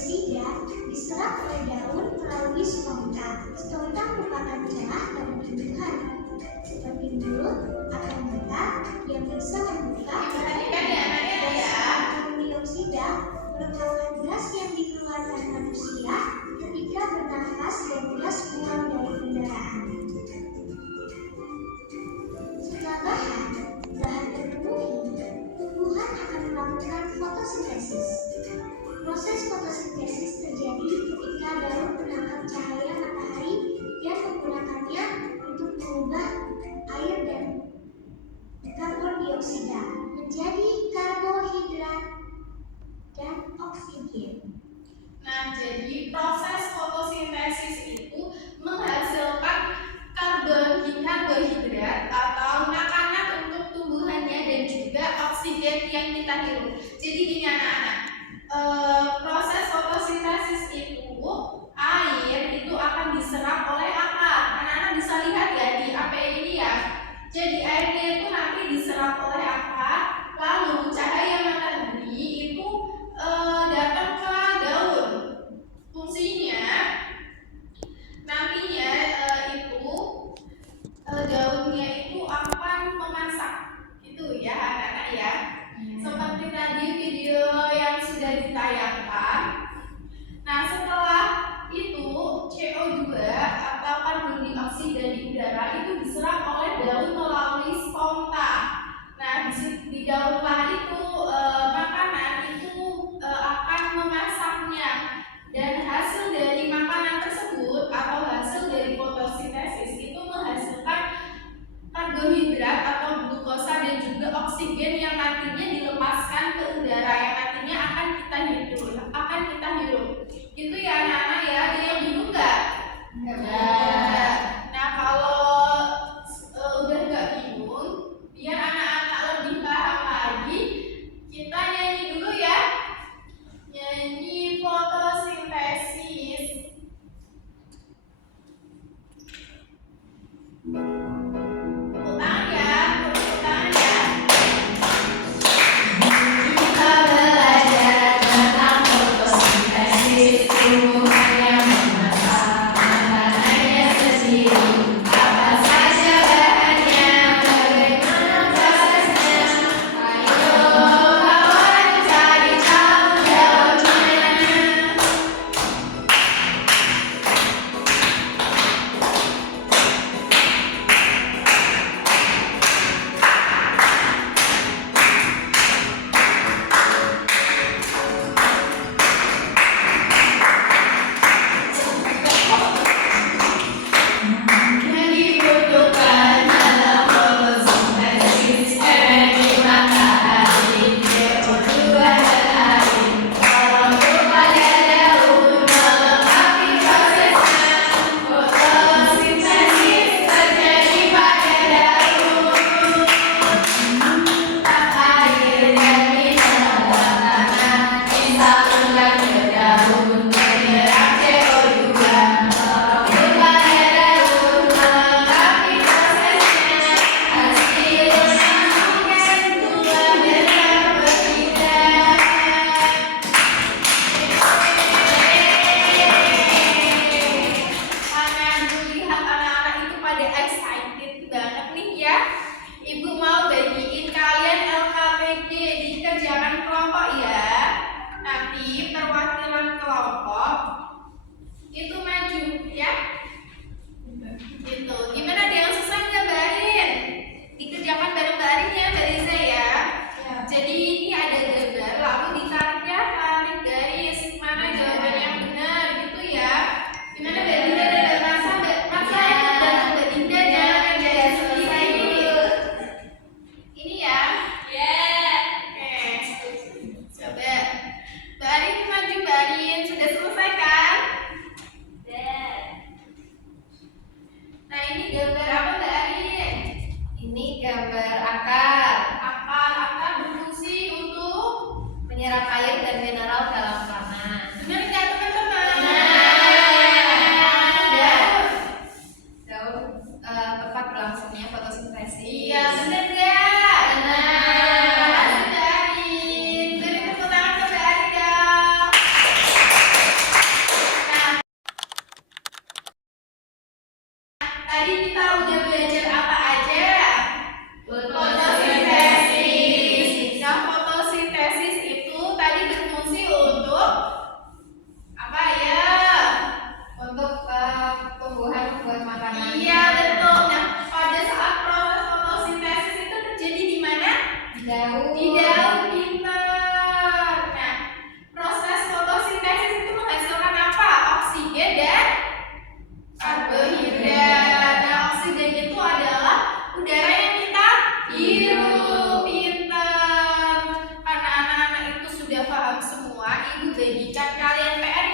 dioksida diserap oleh daun melalui stomata. Stomata merupakan celah dalam tumbuhan seperti mulut atau mata yang bisa membuka karbon dioksida merupakan gas yang dikeluarkan manusia ketika bernafas dan gas buang dari kendaraan. Setelah bahan terpenuhi, tumbuhan akan melakukan fotosintesis. Proses fotosintesis terjadi ketika daun menangkap cahaya matahari dan menggunakannya untuk mengubah air dan karbon dioksida menjadi karbohidrat dan oksigen. Nah, jadi proses fotosintesis itu menghasilkan karbohidrat atau makanan untuk tumbuhannya dan juga oksigen yang kita hirup. Jadi gini anak-anak, proses fotosintesis itu air itu akan diserap oleh apa? Anak-anak bisa lihat ya di API ini ya. Jadi airnya itu nanti diserap oleh apa? Lalu cahaya matahari itu datang ke daun. Fungsinya nantinya daunnya itu akan memasak. Itu ya anak-anak ya. Seperti tadi video yang sudah ditayangkan. Nah, setelah itu CO2 atau karbon dioksida di udara itu diserap oleh daun melalui stomata. Nah, di daunlah itu Ibu bagikan kalian PR